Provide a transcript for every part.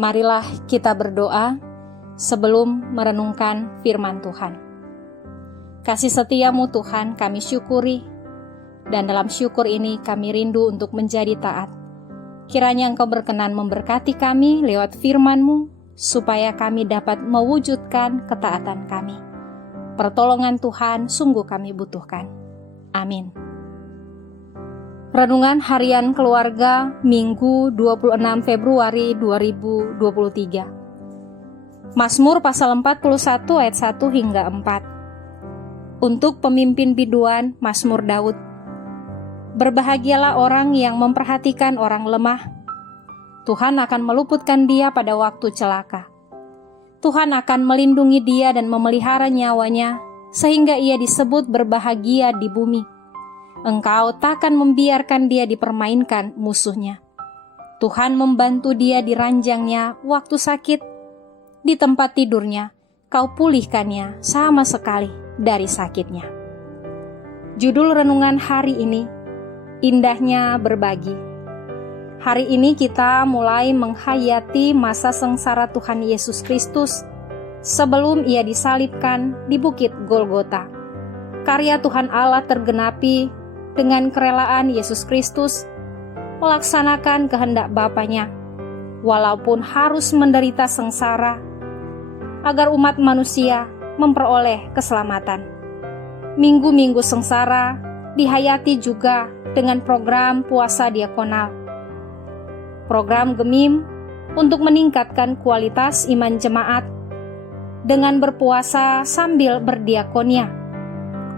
Marilah kita berdoa sebelum merenungkan firman Tuhan. Kasih setiamu Tuhan kami syukuri, dan dalam syukur ini kami rindu untuk menjadi taat. Kiranya Engkau berkenan memberkati kami lewat firman-Mu, supaya kami dapat mewujudkan ketaatan kami. Pertolongan Tuhan sungguh kami butuhkan. Amin. Renungan Harian Keluarga Minggu 26 Februari 2023. Mazmur pasal 41 ayat 1 hingga 4. Untuk pemimpin biduan, Mazmur Daud. Berbahagialah orang yang memperhatikan orang lemah. Tuhan akan meluputkan dia pada waktu celaka. Tuhan akan melindungi dia dan memelihara nyawanya, sehingga ia disebut berbahagia di bumi. Engkau takkan membiarkan dia dipermainkan musuhnya. Tuhan membantu dia di ranjangnya waktu sakit. Di tempat tidurnya, Kau pulihkannya sama sekali dari sakitnya. Judul renungan hari ini, Indahnya Berbagi. Hari ini kita mulai menghayati masa sengsara Tuhan Yesus Kristus sebelum ia disalibkan di Bukit Golgota. Karya Tuhan Allah tergenapi dengan kerelaan Yesus Kristus melaksanakan kehendak Bapanya, walaupun harus menderita sengsara, agar umat manusia memperoleh keselamatan. Minggu-minggu sengsara dihayati juga dengan program puasa diakonal. Program Gemim untuk meningkatkan kualitas iman jemaat dengan berpuasa sambil berdiakonia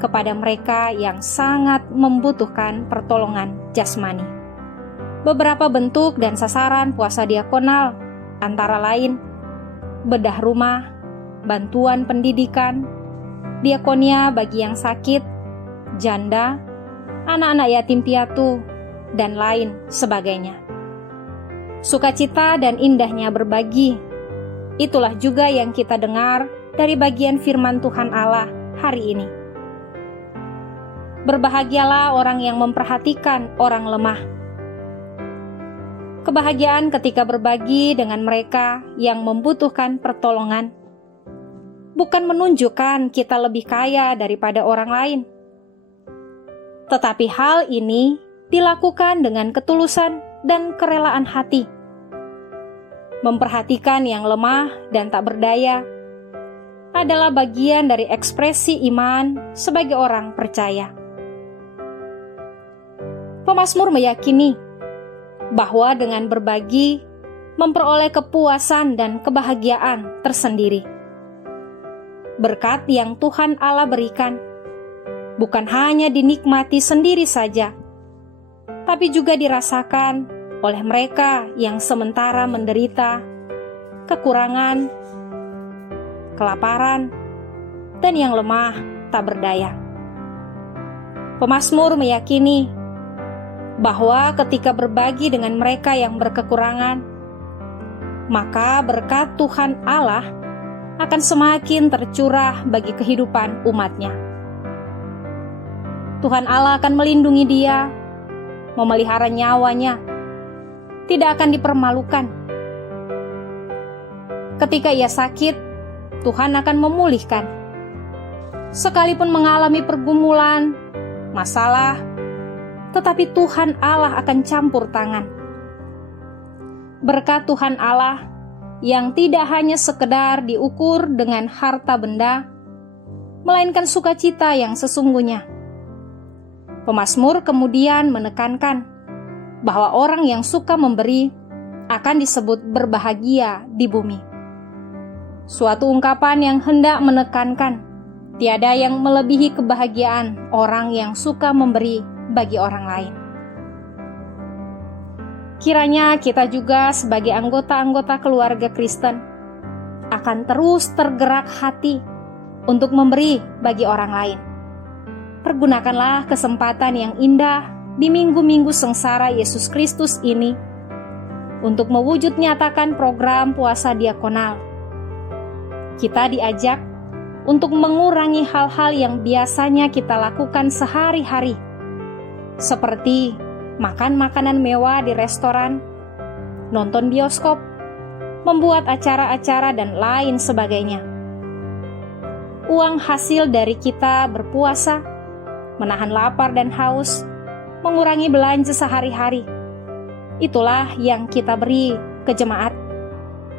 kepada mereka yang sangat membutuhkan pertolongan jasmani. Beberapa bentuk dan sasaran puasa diakonal antara lain bedah rumah, bantuan pendidikan, diakonia bagi yang sakit, janda, anak-anak yatim piatu, dan lain sebagainya. Sukacita dan indahnya berbagi, itulah juga yang kita dengar dari bagian firman Tuhan Allah hari ini. Berbahagialah orang yang memperhatikan orang lemah. Kebahagiaan ketika berbagi dengan mereka yang membutuhkan pertolongan bukan menunjukkan kita lebih kaya daripada orang lain. Tetapi hal ini dilakukan dengan ketulusan dan kerelaan hati. Memperhatikan yang lemah dan tak berdaya adalah bagian dari ekspresi iman sebagai orang percaya. Pemazmur meyakini bahwa dengan berbagi memperoleh kepuasan dan kebahagiaan tersendiri. Berkat yang Tuhan Allah berikan bukan hanya dinikmati sendiri saja, tapi juga dirasakan oleh mereka yang sementara menderita kekurangan, kelaparan, dan yang lemah tak berdaya. Pemazmur meyakini bahwa ketika berbagi dengan mereka yang berkekurangan, maka berkat Tuhan Allah akan semakin tercurah bagi kehidupan umat-Nya. Tuhan Allah akan melindungi dia, memelihara nyawanya, tidak akan dipermalukan. Ketika ia sakit, Tuhan akan memulihkan. Sekalipun mengalami pergumulan, masalah, tetapi Tuhan Allah akan campur tangan. Berkat Tuhan Allah yang tidak hanya sekedar diukur dengan harta benda, melainkan sukacita yang sesungguhnya. Pemazmur kemudian menekankan bahwa orang yang suka memberi akan disebut berbahagia di bumi. Suatu ungkapan yang hendak menekankan tiada yang melebihi kebahagiaan orang yang suka memberi bagi orang lain. Kiranya kita juga sebagai anggota-anggota keluarga Kristen akan terus tergerak hati untuk memberi bagi orang lain. Pergunakanlah kesempatan yang indah di minggu-minggu sengsara Yesus Kristus ini untuk mewujud nyatakan program puasa diakonal. Kita diajak untuk mengurangi hal-hal yang biasanya kita lakukan sehari-hari, seperti makan makanan mewah di restoran, nonton bioskop, membuat acara-acara dan lain sebagainya. Uang hasil dari kita berpuasa, menahan lapar dan haus, mengurangi belanja sehari-hari. Itulah yang kita beri ke jemaat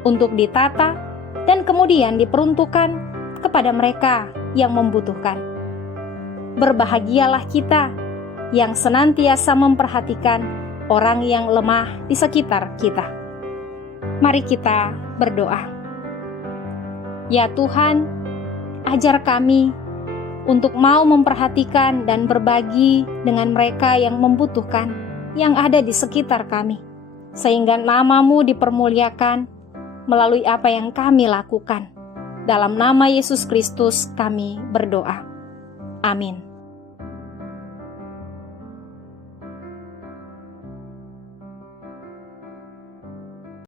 untuk ditata dan kemudian diperuntukkan kepada mereka yang membutuhkan. Berbahagialah kita yang senantiasa memperhatikan orang yang lemah di sekitar kita. Mari kita berdoa. Ya Tuhan, ajar kami untuk mau memperhatikan dan berbagi dengan mereka yang membutuhkan, yang ada di sekitar kami, sehingga nama-Mu dipermuliakan melalui apa yang kami lakukan. Dalam nama Yesus Kristus kami berdoa. Amin.